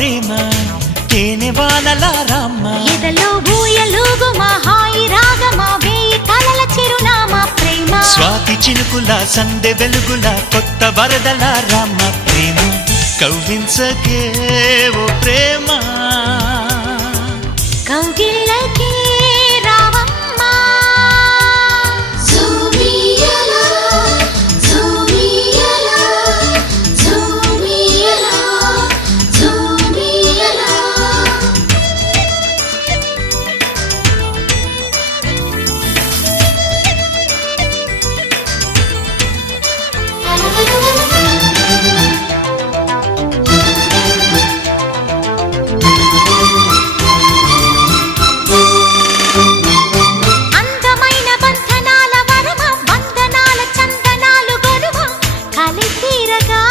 ప్రేమ తేనె వానలా రామ్మ ఎదలో ఊయలూగుమా హాయి రాగమా వేయి కలల చిరునామా ప్రేమ స్వాతి చినుకుల సందె వెలుగుల కొత్త వరదల రామ్మ ప్రేమ కవ్వించకే ఓ ప్రేమ కౌగిళ్ళకే రావమ్మా జూమియలా జూమియలా జూమియలా జూమియలా అందమైన బంధనాల వరమ వందనాల చందనాలు గొరువ కలితీరగా